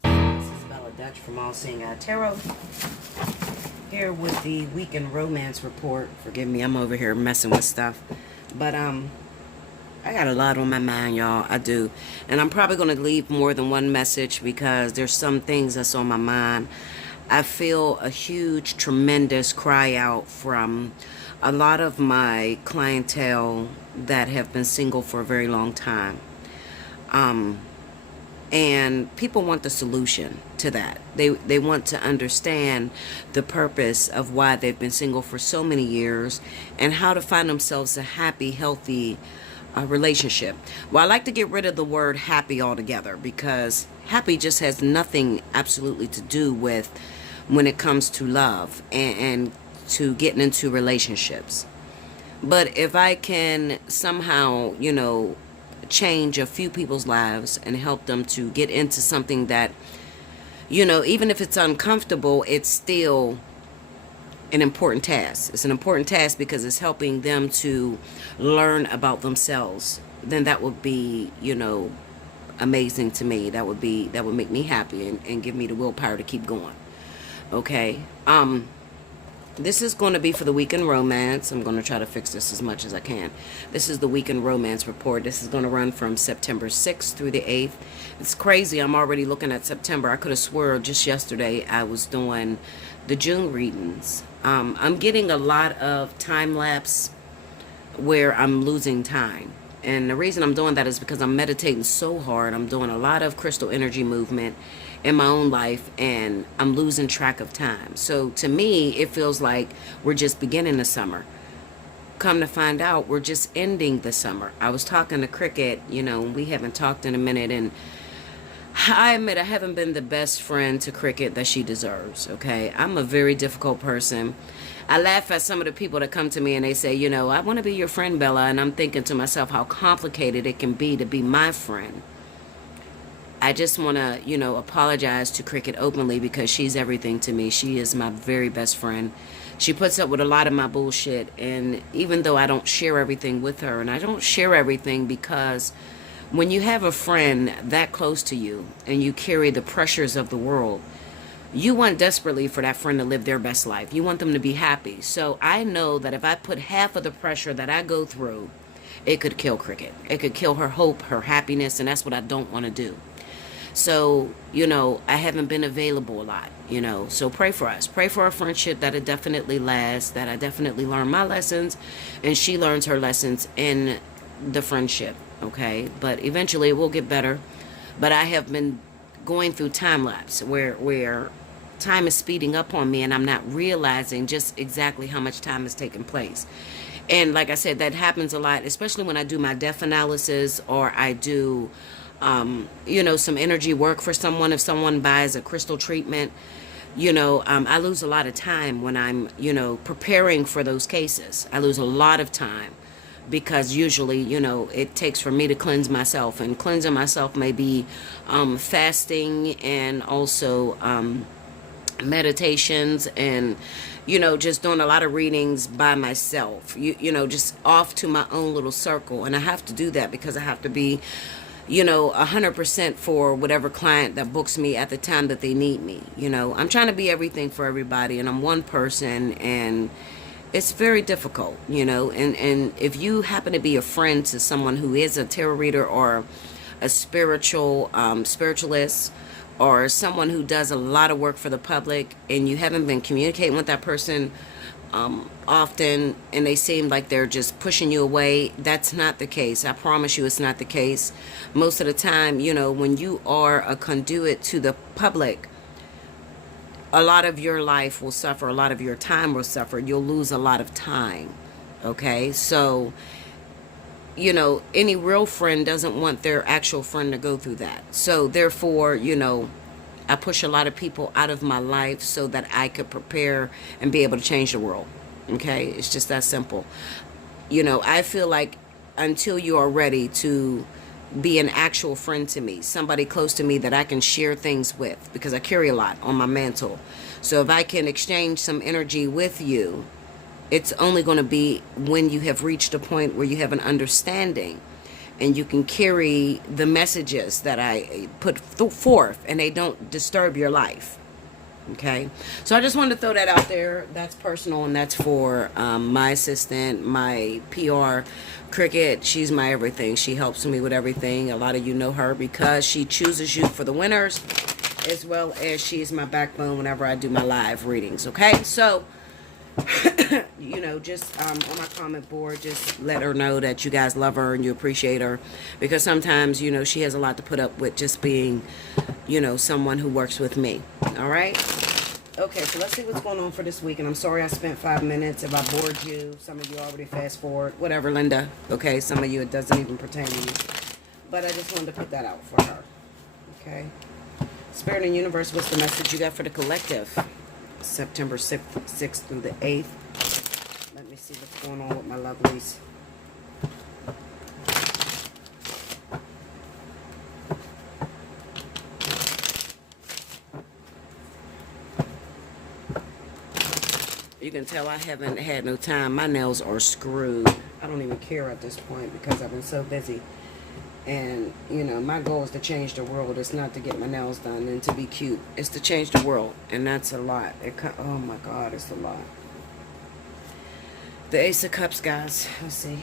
This is Bella Dutch from Allseeingeyetarot, here with the weekend romance report. Forgive me, I'm over here messing with stuff, but I got a lot on my mind, y'all. I do, and I'm probably going to leave more than one message because there's some things that's on my mind. I feel a huge, tremendous cry out from a lot of my clientele that have been single for a very long time. And people want the solution to that. They want to understand the purpose of why they've been single for so many years and how to find themselves a happy, healthy relationship. Well, I like to get rid of the word happy altogether because happy just has nothing absolutely to do with when it comes to love and to getting into relationships. But if I can somehow, change a few people's lives and help them to get into something that, even if it's uncomfortable, it's still an important task. It's an important task because it's helping them to learn about themselves. Then that would be, amazing to me. That would make me happy and give me the willpower to keep going. Okay. This is going to be for the weekend romance. I'm going to try to fix this as much as I can. This is the weekend romance report. This is going to run from September 6th through the 8th. It's crazy. I'm already looking at September. I could have swore just yesterday I was doing the June readings. I'm getting a lot of time lapse where I'm losing time. And the reason I'm doing that is because I'm meditating so hard. I'm doing a lot of crystal energy movement in my own life, and I'm losing track of time. So to me, it feels like we're just beginning the summer. Come to find out, we're just ending the summer. I was talking to Cricket, we haven't talked in a minute, and I admit I haven't been the best friend to Cricket that she deserves, okay? I'm a very difficult person. I laugh at some of the people that come to me and they say, I want to be your friend, Bella, and I'm thinking to myself how complicated it can be to be my friend. I just want to, apologize to Cricket openly because she's everything to me. She is my very best friend. She puts up with a lot of my bullshit, and even though I don't share everything with her, and I don't share everything because when you have a friend that close to you and you carry the pressures of the world, you want desperately for that friend to live their best life. You want them to be happy. So I know that if I put half of the pressure that I go through, it could kill Cricket. It could kill her hope, her happiness, and that's what I don't want to do. So, I haven't been available a lot, so pray for us. Pray for our friendship, that it definitely lasts, that I definitely learn my lessons and she learns her lessons in the friendship, okay? But eventually it will get better. But I have been going through time lapse where time is speeding up on me and I'm not realizing just exactly how much time is taking place. And like I said, that happens a lot, especially when I do my death analysis or I do some energy work for someone. If someone buys a crystal treatment, I lose a lot of time when I'm, preparing for those cases. I lose a lot of time because usually, it takes for me to cleanse myself, and cleansing myself may be fasting and also meditations and just doing a lot of readings by myself, just off to my own little circle. And I have to do that because I have to be 100% for whatever client that books me at the time that they need me. I'm trying to be everything for everybody, and I'm one person, and it's very difficult, and if you happen to be a friend to someone who is a tarot reader or a spiritualist or someone who does a lot of work for the public, and you haven't been communicating with that person often, and they seem like they're just pushing you away, that's not the case. I promise you it's not the case. Most of the time, when you are a conduit to the public, a lot of your life will suffer, a lot of your time will suffer. You'll lose a lot of time, okay? So, any real friend doesn't want their actual friend to go through that. So, therefore, I push a lot of people out of my life so that I could prepare and be able to change the world. Okay? It's just that simple. I feel like until you are ready to be an actual friend to me, somebody close to me that I can share things with, because I carry a lot on my mantle. So if I can exchange some energy with you, it's only going to be when you have reached a point where you have an understanding and you can carry the messages that I put forth, and they don't disturb your life. Okay, so I just wanted to throw that out there. That's personal, and that's for my assistant, my PR, Cricket. She's my everything. She helps me with everything. A lot of you know her because she chooses you for the winners, as well as she's my backbone whenever I do my live readings. Okay, so you know, just on my comment board, just let her know that you guys love her and you appreciate her, because sometimes, you know, she has a lot to put up with just being, you know, someone who works with me. All right, okay, so let's see what's going on for this week. And I'm sorry I spent 5 minutes if I bored you. Some of you already fast forward, whatever, Linda. Okay, some of you it doesn't even pertain to you, but I just wanted to put that out for her. Okay, Spirit and Universe, what's the message you got for the collective? September 6th through the 8th. Let me see what's going on with my lovelies. You can tell I haven't had no time. My nails are screwed. I don't even care at this point because I've been so busy. And, you know, my goal is to change the world. It's not to get my nails done and to be cute. It's to change the world. And that's a lot. Oh, my God, it's a lot. The Ace of Cups, guys. Let's see.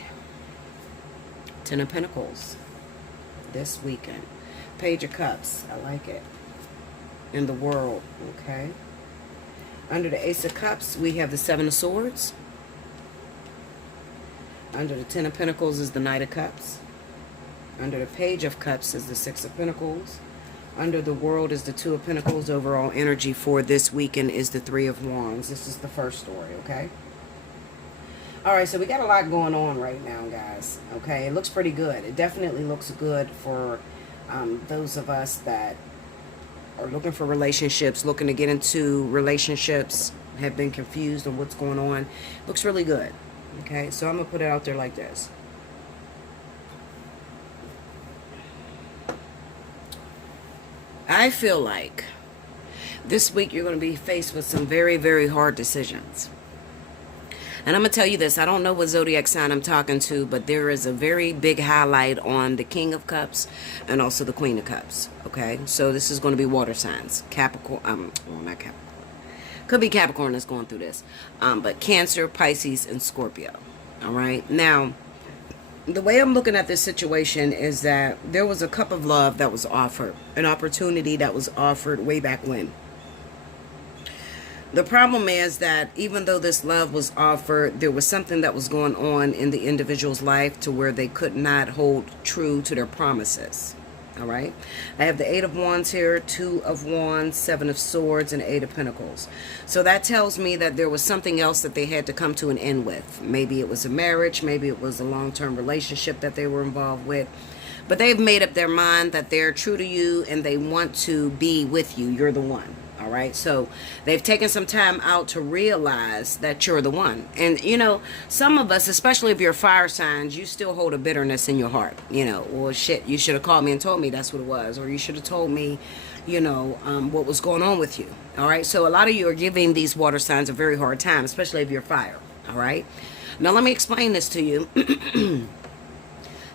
Ten of Pentacles. This weekend. Page of Cups. I like it. In the world. Okay. Under the Ace of Cups, we have the Seven of Swords. Under the Ten of Pentacles is the Knight of Cups. Under the Page of Cups is the Six of Pentacles. Under the World is the Two of Pentacles. Overall energy for this weekend is the Three of Wands. This is the first story, okay? Alright, so we got a lot going on right now, guys. Okay, it looks pretty good. It definitely looks good for those of us that are looking for relationships, looking to get into relationships, have been confused on what's going on. Looks really good. Okay, so I'm going to put it out there like this. I feel like this week you're going to be faced with some very, very hard decisions. And I'm going to tell you this. I don't know what zodiac sign I'm talking to, but there is a very big highlight on the King of Cups and also the Queen of Cups. Okay? So this is going to be water signs. Capricorn. Well, not Capricorn. Could be Capricorn that's going through this. But Cancer, Pisces, and Scorpio. All right? Now, the way I'm looking at this situation is that there was a cup of love that was offered. An opportunity that was offered way back when. The problem is that even though this love was offered, there was something that was going on in the individual's life to where they could not hold true to their promises. All right. I have the Eight of Wands here, Two of Wands, Seven of Swords, and Eight of Pentacles. So that tells me that there was something else that they had to come to an end with. Maybe it was a marriage. Maybe it was a long-term relationship that they were involved with. But they've made up their mind that they're true to you and they want to be with you. You're the one. All right, so they've taken some time out to realize that you're the one. And, you know, some of us, especially if you're fire signs, you still hold a bitterness in your heart. You know, well, shit, you should have called me and told me that's what it was. Or you should have told me, you know, what was going on with you. All right, so a lot of you are giving these water signs a very hard time, especially if you're fire. All right, now let me explain this to you.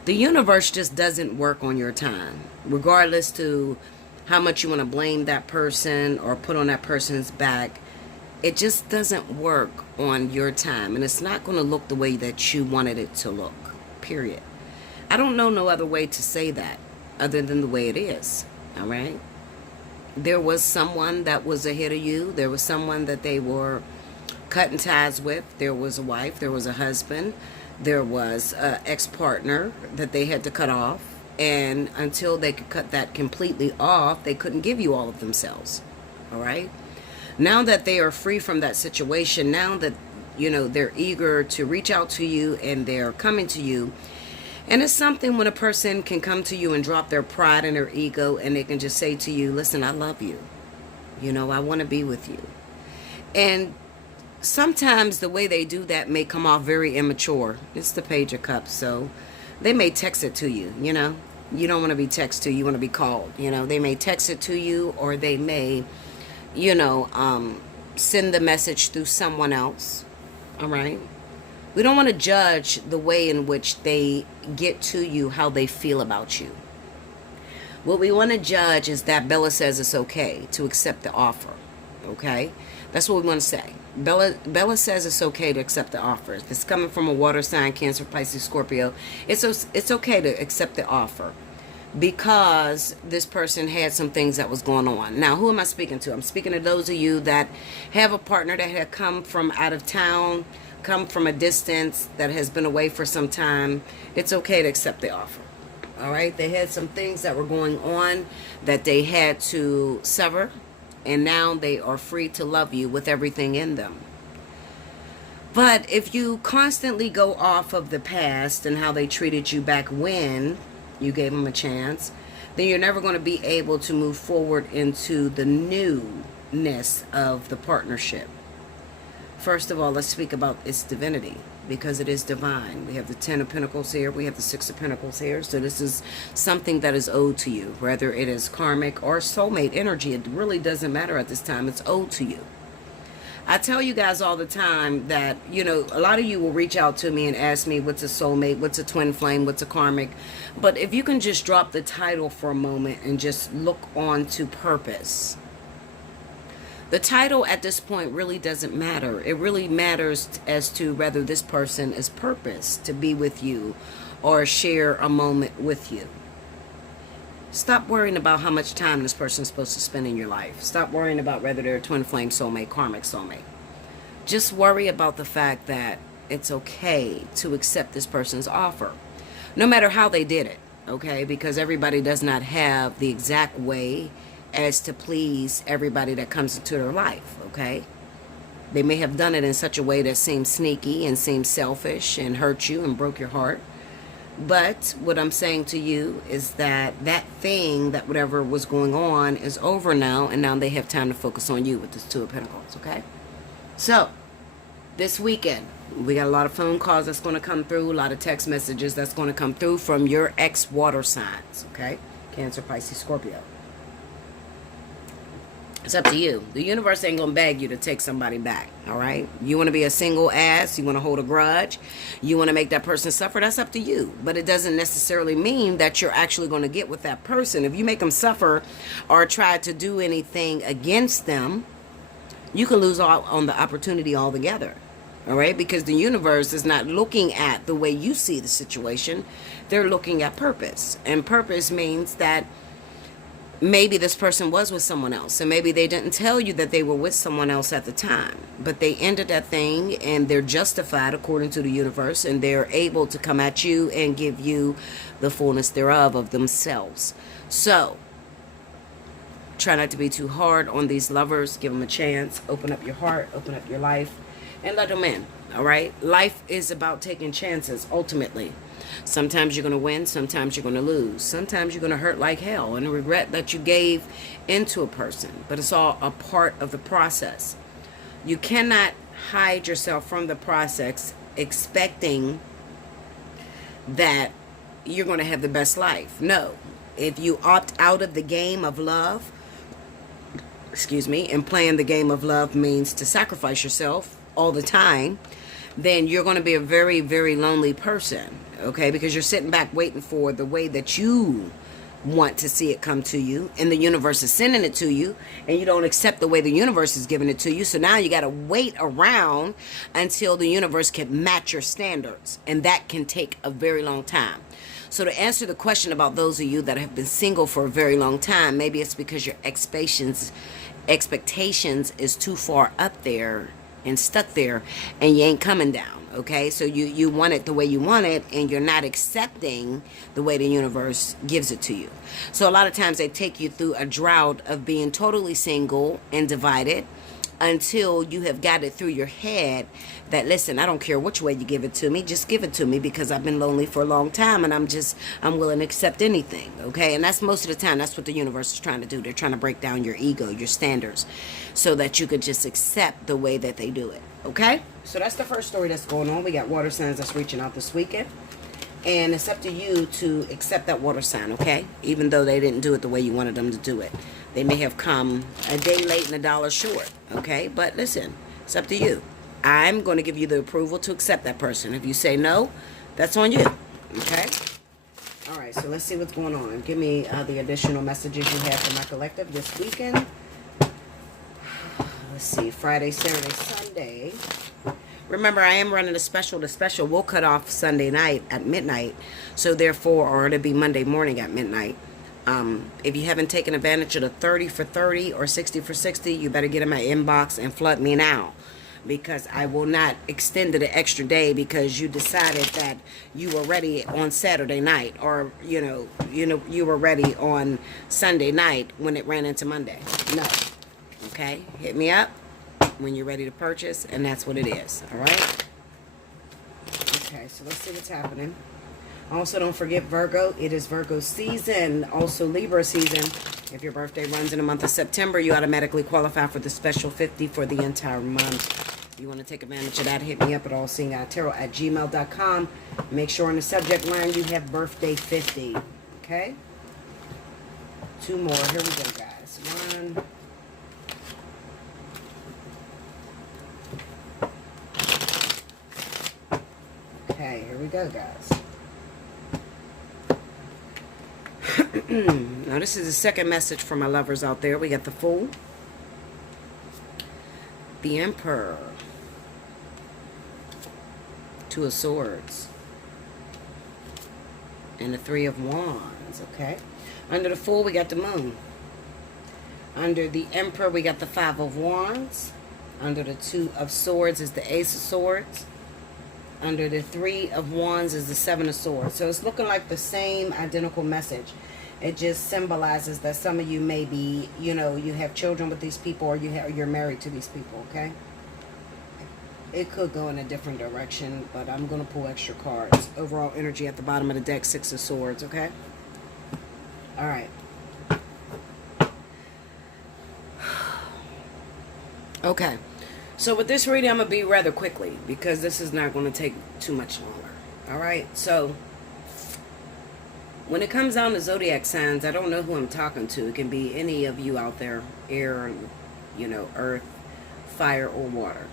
The universe just doesn't work on your time, regardless to how much you want to blame that person or put on that person's back. It just doesn't work on your time. And it's not going to look the way that you wanted it to look. Period. I don't know no other way to say that other than the way it is. All right? There was someone that was ahead of you. There was someone that they were cutting ties with. There was a wife. There was a husband. There was an ex-partner that they had to cut off. And until they could cut that completely off, they couldn't give you all of themselves. All right? Now that they are free from that situation, now that, you know, they're eager to reach out to you and they're coming to you. And it's something when a person can come to you and drop their pride and their ego and they can just say to you, listen, I love you. You know, I want to be with you. And sometimes the way they do that may come off very immature. It's the Page of Cups, so they may text it to you, you know. You don't want to be texted to, you want to be called, you know. They may text it to you, or they may, you know, send the message through someone else, all right? We don't want to judge the way in which they get to you, how they feel about you. What we want to judge is that Bella says it's okay to accept the offer. Okay? That's what we want to say. Bella says it's okay to accept the offer. If it's coming from a water sign, Cancer, Pisces, Scorpio, it's okay to accept the offer because this person had some things that was going on. Now, who am I speaking to? I'm speaking to those of you that have a partner that had come from out of town, come from a distance, that has been away for some time. It's okay to accept the offer. All right? They had some things that were going on that they had to sever. And now they are free to love you with everything in them. But if you constantly go off of the past and how they treated you back when you gave them a chance, then you're never going to be able to move forward into the newness of the partnership. First of all, let's speak about its divinity, because it is divine. We have the 10 of Pentacles here. We have the 6 of Pentacles here. So this is something that is owed to you, whether it is karmic or soulmate energy. It really doesn't matter at this time. It's owed to you. I tell you guys all the time that, you know, a lot of you will reach out to me and ask me, what's a soulmate? What's a twin flame? What's a karmic? But if you can just drop the title for a moment and just look on to purpose. The title at this point really doesn't matter. It really matters as to whether this person is purposed to be with you or share a moment with you. Stop worrying about how much time this person is supposed to spend in your life. Stop worrying about whether they're a twin flame soulmate, karmic soulmate. Just worry about the fact that it's okay to accept this person's offer, no matter how they did it, okay? Because everybody does not have the exact way as to please everybody that comes into their life, okay? They may have done it in such a way that seems sneaky and seems selfish and hurt you and broke your heart. But what I'm saying to you is that that thing, that whatever was going on is over now, and now they have time to focus on you with this 2 of Pentacles, okay? So, this weekend, we got a lot of phone calls that's going to come through, a lot of text messages that's going to come through from your ex-water signs, okay? Cancer, Pisces, Scorpio. It's up to you. The universe ain't going to beg you to take somebody back, all right? You want to be a single ass, you want to hold a grudge, you want to make that person suffer, that's up to you. But it doesn't necessarily mean that you're actually going to get with that person. If you make them suffer or try to do anything against them, you can lose out on the opportunity altogether, all right? Because the universe is not looking at the way you see the situation. They're looking at purpose. And purpose means that maybe this person was with someone else, and maybe they didn't tell you that they were with someone else at the time, but they ended that thing and they're justified according to the universe, and they're able to come at you and give you the fullness thereof of themselves. So try not to be too hard on these lovers. Give them a chance. Open up your heart, open up your life, and let them in. All right? Life is about taking chances ultimately. Sometimes you're going to win, sometimes you're going to lose. Sometimes you're going to hurt like hell and regret that you gave into a person. But it's all a part of the process. You cannot hide yourself from the process expecting that you're going to have the best life. No. If you opt out of the game of love, and playing the game of love means to sacrifice yourself all the time, then you're going to be a very, very lonely person, okay? Because you're sitting back waiting for the way that you want to see it come to you, and the universe is sending it to you, and you don't accept the way the universe is giving it to you. So now you got to wait around until the universe can match your standards, and that can take a very long time. So to answer the question about those of you that have been single for a very long time, maybe it's because your expectations is too far up there and stuck there, and you ain't coming down, okay? So you want it the way you want it, and you're not accepting the way the universe gives it to you. So a lot of times they take you through a drought of being totally single and divided until you have got it through your head that, listen, I don't care which way you give it to me, just give it to me, because I've been lonely for a long time, and I'm willing to accept anything, okay? And that's most of the time, that's what the universe is trying to do. They're trying to break down your ego, your standards, so that you could just accept the way that they do it, okay? So that's the first story that's going on. We got water signs that's reaching out this weekend, and it's up to you to accept that water sign, okay? Even though they didn't do it the way you wanted them to do it. They may have come a day late and $1 short, okay? But listen, it's up to you. I'm going to give you the approval to accept that person. If you say no, that's on you. Okay? All right, so let's see what's going on. Give me the additional messages you have for my collective this weekend. Let's see, Friday, Saturday, Sunday. Remember, I am running a special. The special will cut off Sunday night at midnight. So therefore, or it'll be Monday morning at midnight. If you haven't taken advantage of the 30 for 30 or 60 for 60, you better get in my inbox and flood me now. Because I will not extend it an extra day because you decided that you were ready on Saturday night, or you were ready on Sunday night when it ran into Monday. No. Okay? Hit me up when you're ready to purchase, and that's what it is. All right? Okay, so let's see what's happening. Also, don't forget Virgo. It is Virgo season. Also, Libra season. If your birthday runs in the month of September, you automatically qualify for the special 50 for the entire month. If you want to take advantage of that, hit me up at allseeingeyetarot@gmail.com. Make sure in the subject line you have birthday 50. Okay? 2 more. Here we go, guys. 1. Okay, here we go, guys. Now, this is the second message for my lovers out there. We got the Fool, the Emperor, 2 of Swords, and the 3 of Wands, okay? Under the Fool, we got the Moon. Under the Emperor, we got the 5 of Wands. Under the 2 of Swords is the Ace of Swords. Under the 3 of Wands is the 7 of Swords. So it's looking like the same identical message. It just symbolizes that some of you may be, you have children with these people, or you're married to these people, okay? It could go in a different direction, but I'm going to pull extra cards. Overall energy at the bottom of the deck, 6 of Swords, okay? All right. Okay. So with this reading, I'm going to be rather quickly because this is not going to take too much longer. All right? So when it comes down to zodiac signs, I don't know who I'm talking to. It can be any of you out there, air, earth, fire, or water.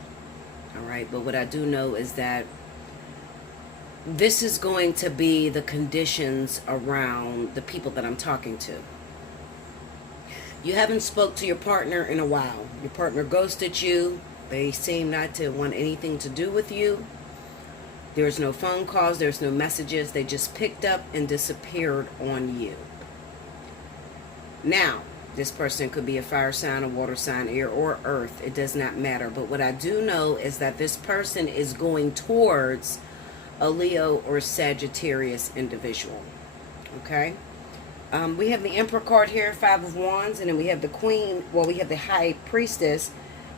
All right? But what I do know is that this is going to be the conditions around the people that I'm talking to. You haven't spoke to your partner in a while. Your partner ghosted you. They seem not to want anything to do with you. There's no phone calls. There's no messages. They just picked up and disappeared on you. Now, this person could be a fire sign, a water sign, air, or earth. It does not matter. But what I do know is that this person is going towards a Leo or Sagittarius individual. Okay? We have the Emperor card here, 5 of Wands. And then we have the Queen. Well, we have the High Priestess,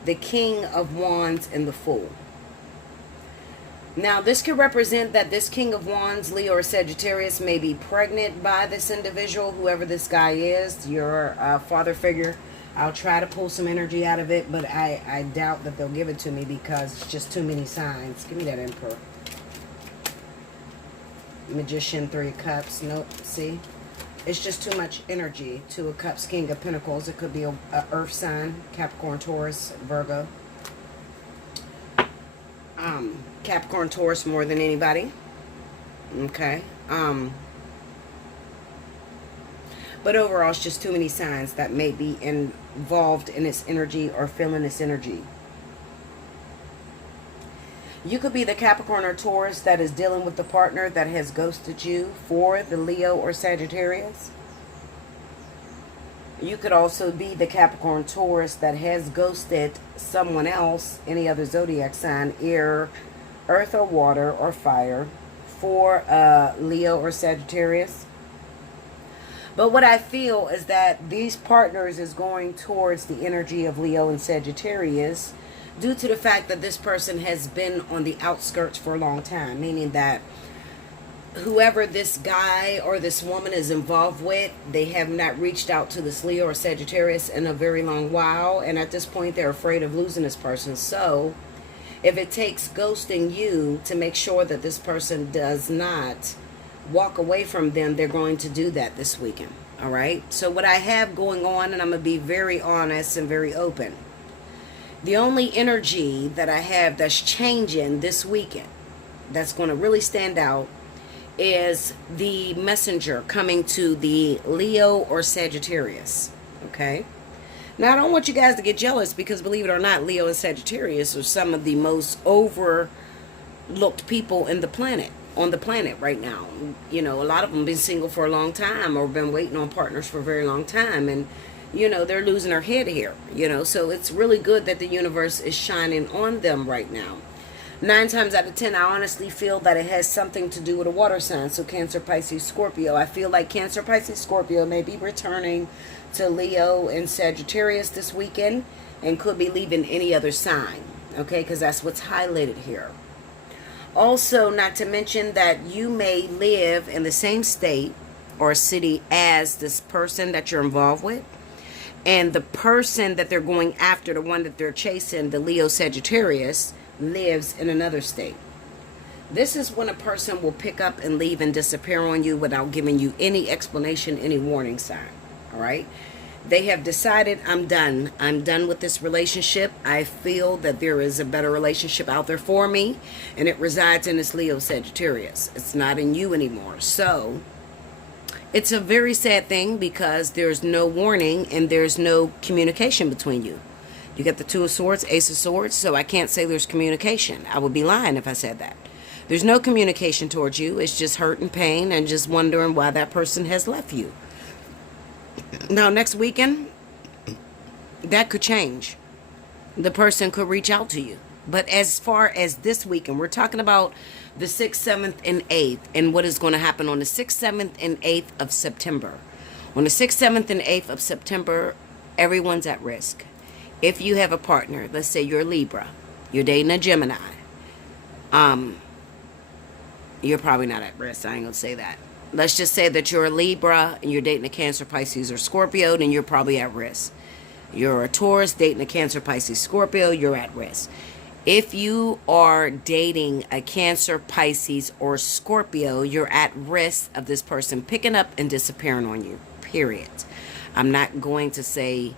the King of Wands, and the Fool. Now, this could represent that this King of Wands, Leo or Sagittarius, may be pregnant by this individual, whoever this guy is, your father figure. I'll try to pull some energy out of it, but I doubt that they'll give it to me because it's just too many signs. Give me that Emperor. Magician, 3 of Cups. Nope, see? It's just too much energy. 2 of Cups, King of Pentacles. It could be a earth sign, Capricorn, Taurus, Virgo. Capricorn, Taurus more than anybody. Okay. But overall, it's just too many signs that may be involved in this energy or feeling this energy. You could be the Capricorn or Taurus that is dealing with the partner that has ghosted you, for the Leo or Sagittarius. You could also be the Capricorn Taurus that has ghosted someone else, any other zodiac sign, air, earth or water or fire, for Leo or Sagittarius. But what I feel is that these partners is going towards the energy of Leo and Sagittarius due to the fact that this person has been on the outskirts for a long time, meaning that whoever this guy or this woman is involved with, they have not reached out to this Leo or Sagittarius in a very long while, and at this point they're afraid of losing this person. So if it takes ghosting you to make sure that this person does not walk away from them, they're going to do that this weekend. All right? So what I have going on, and I'm going to be very honest and very open, The only energy that I have that's changing this weekend, that's going to really stand out, is the messenger coming to the Leo or Sagittarius. Okay? Now, I don't want you guys to get jealous because, believe it or not, Leo and Sagittarius are some of the most overlooked people in the planet, on the planet right now. You know, a lot of them been single for a long time or been waiting on partners for a very long time. And, you know, they're losing their head here. You know, so it's really good that the universe is shining on them right now. 9 times out of 10, I honestly feel that it has something to do with a water sign. So Cancer, Pisces, Scorpio. I feel like Cancer, Pisces, Scorpio may be returning to Leo and Sagittarius this weekend and could be leaving any other sign. Okay, because that's what's highlighted here. Also, not to mention that you may live in the same state or city as this person that you're involved with. And the person that they're going after, the one that they're chasing, the Leo Sagittarius, lives in another state. This is when a person will pick up and leave and disappear on you without giving you any explanation, any warning sign. All right? They have decided, I'm done. I'm done with this relationship. I feel that there is a better relationship out there for me, and it resides in this Leo Sagittarius. It's not in you anymore. So it's a very sad thing because there's no warning and there's no communication between you. You got the Two of Swords, Ace of Swords, so I can't say there's communication. I would be lying if I said that. There's no communication towards you. It's just hurt and pain and just wondering why that person has left you. Now, next weekend, that could change. The person could reach out to you. But as far as this weekend, we're talking about the 6th, 7th, and 8th, and what is going to happen on the 6th, 7th, and 8th of September. On the 6th, 7th, and 8th of September, everyone's at risk. If you have a partner, let's say you're a Libra, you're dating a Gemini, you're probably not at risk. I ain't going to say that. Let's just say that you're a Libra and you're dating a Cancer, Pisces, or Scorpio, then you're probably at risk. You're a Taurus dating a Cancer, Pisces, Scorpio, you're at risk. If you are dating a Cancer, Pisces, or Scorpio, you're at risk of this person picking up and disappearing on you, period. I'm not going to say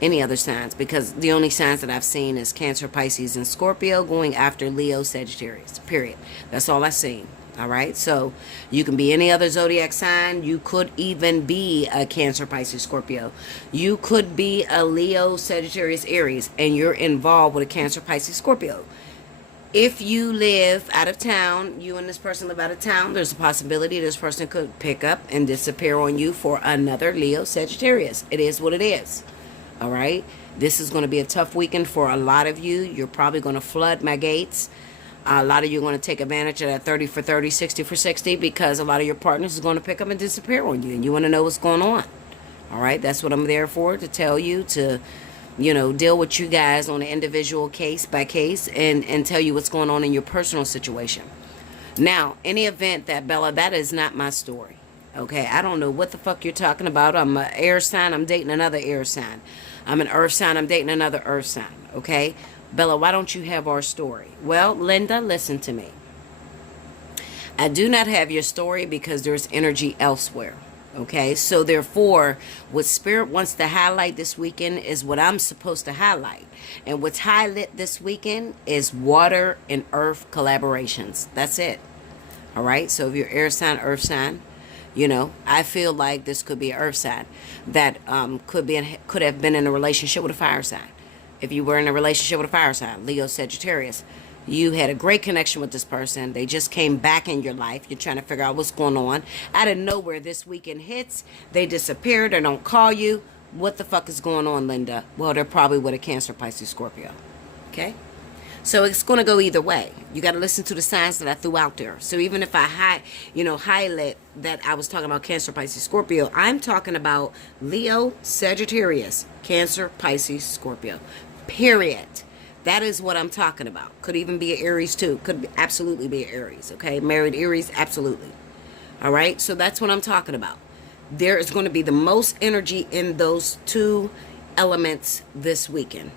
any other signs because the only signs that I've seen is Cancer, Pisces, and Scorpio going after Leo, Sagittarius, period. That's all I've seen. All right, so you can be any other zodiac sign. You could even be a Cancer, Pisces, Scorpio. You could be a Leo, Sagittarius, Aries, and you're involved with a Cancer, Pisces, Scorpio. If you live out of town, you and this person live out of town, there's a possibility this person could pick up and disappear on you for another Leo, Sagittarius. It is what it is. All right, this is going to be a tough weekend for a lot of you. You're probably going to flood my gates. A lot of you are going to take advantage of that 30 for 30, 60 for 60 because a lot of your partners is going to pick up and disappear on you and you want to know what's going on. All right, that's what I'm there for, to tell you, to, you know, deal with you guys on an individual case by case and tell you what's going on in your personal situation. Now, any event that, Bella, that is not my story. Okay, I don't know what the fuck you're talking about. I'm an air sign, I'm dating another air sign. I'm an earth sign, I'm dating another earth sign. Okay, Bella, why don't you have our story? Well, Linda, listen to me. I do not have your story because there's energy elsewhere. Okay, so therefore, what Spirit wants to highlight this weekend is what I'm supposed to highlight. And what's highlighted this weekend is water and earth collaborations. That's it. All right, so if you're air sign, earth sign, you know, I feel like this could be an earth sign that could have been in a relationship with a fire sign. If you were in a relationship with a fire sign, Leo, Sagittarius, you had a great connection with this person. They just came back in your life. You're trying to figure out what's going on. Out of nowhere, this weekend hits. They disappear. They don't call you. What the fuck is going on, Linda? Well, they're probably with a Cancer, Pisces, Scorpio. Okay? So it's going to go either way. You got to listen to the signs that I threw out there. So even if I highlight that I was talking about Cancer, Pisces, Scorpio, I'm talking about Leo, Sagittarius, Cancer, Pisces, Scorpio. Period. That is what I'm talking about. Could even be an Aries too. Absolutely be an Aries. Okay, married Aries, absolutely. All right, so that's what I'm talking about. There is going to be the most energy in those two elements this weekend.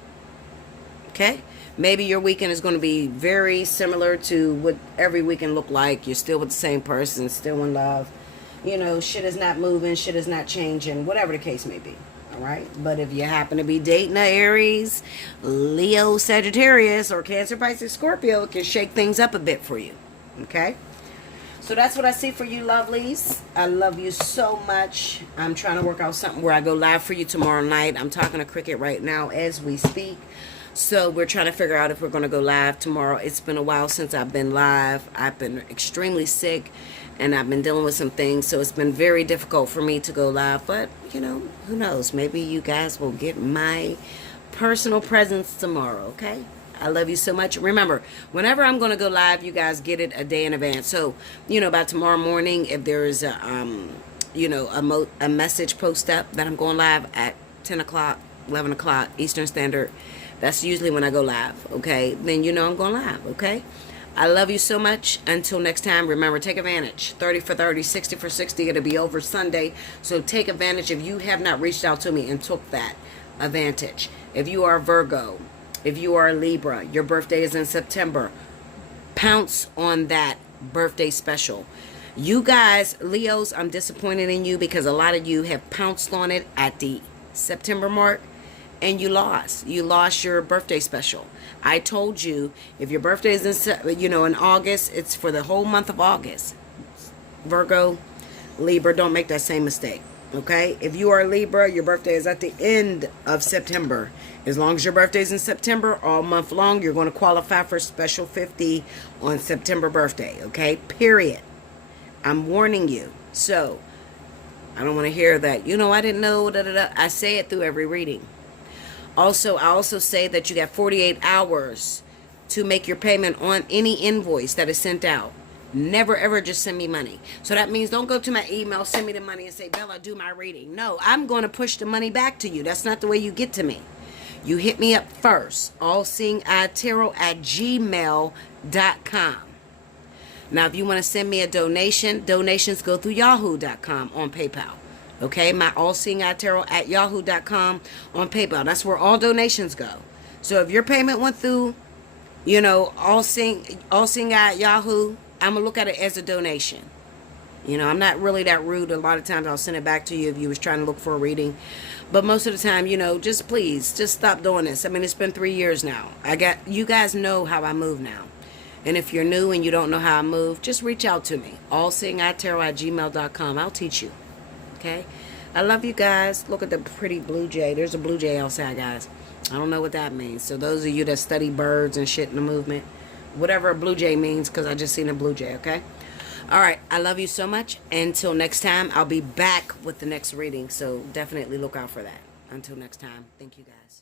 Okay, maybe your weekend is going to be very similar to what every weekend looked like. You're still with the same person, still in love. You know, shit is not moving, shit is not changing, whatever the case may be. All right? But if you happen to be dating a Aries, Leo, Sagittarius, or Cancer, Pisces, Scorpio, it can shake things up a bit for you. Okay? So that's what I see for you, lovelies. I love you so much. I'm trying to work out something where I go live for you tomorrow night. I'm talking to Cricket right now as we speak. So we're trying to figure out if we're going to go live tomorrow. It's been a while since I've been live. I've been extremely sick, and I've been dealing with some things. So it's been very difficult for me to go live. But, you know, who knows? Maybe you guys will get my personal presence tomorrow, okay? I love you so much. Remember, whenever I'm going to go live, you guys get it a day in advance. So, you know, by tomorrow morning, if there is a, you know, a message post up that I'm going live at 10 o'clock, 11 o'clock Eastern Standard, that's usually when I go live, okay? Then you know I'm going live, okay? I love you so much. Until next time, remember, take advantage. 30 for 30, 60 for 60. It'll be over Sunday. So take advantage if you have not reached out to me and took that advantage. If you are Virgo, if you are a Libra, your birthday is in September, pounce on that birthday special. You guys, Leos, I'm disappointed in you because a lot of you have pounced on it at the September mark and you lost. You lost your birthday special. I told you if your birthday is in, you know, in August, it's for the whole month of August. Virgo, Libra, don't make that same mistake. Okay, if you are Libra, your birthday is at the end of September. As long as your birthday is in September, all month long, you're going to qualify for special 50 on September birthday. Okay, period. I'm warning you. So, I don't want to hear that, you know, I didn't know, da, da, da. I say it through every reading. Also, I also say that you got 48 hours to make your payment on any invoice that is sent out. Never ever just send me money. So that means don't go to my email, send me the money and say, Bella, do my reading. No, I'm going to push the money back to you. That's not the way you get to me. You hit me up first. Allseeingeyetarot@gmail.com. Now, if you want to send me a donation, donations go through yahoo.com on PayPal. Okay, my allseeingeyetarot@yahoo.com on PayPal. That's where all donations go. So if your payment went through, you know, Allseeing at Yahoo, I'm going to look at it as a donation. You know, I'm not really that rude. A lot of times I'll send it back to you if you was trying to look for a reading. But most of the time, you know, just please, just stop doing this. I mean, it's been 3 years now. You guys know how I move now. And if you're new and you don't know how I move, just reach out to me. Allseeingeyetarot@gmail.com. I'll teach you. Okay? I love you guys. Look at the pretty blue jay. There's a blue jay outside, guys. I don't know what that means. So those of you that study birds and shit in the movement, whatever a blue jay means, because I just seen a blue jay, okay? All right, I love you so much. Until next time, I'll be back with the next reading, so definitely look out for that. Until next time, thank you guys.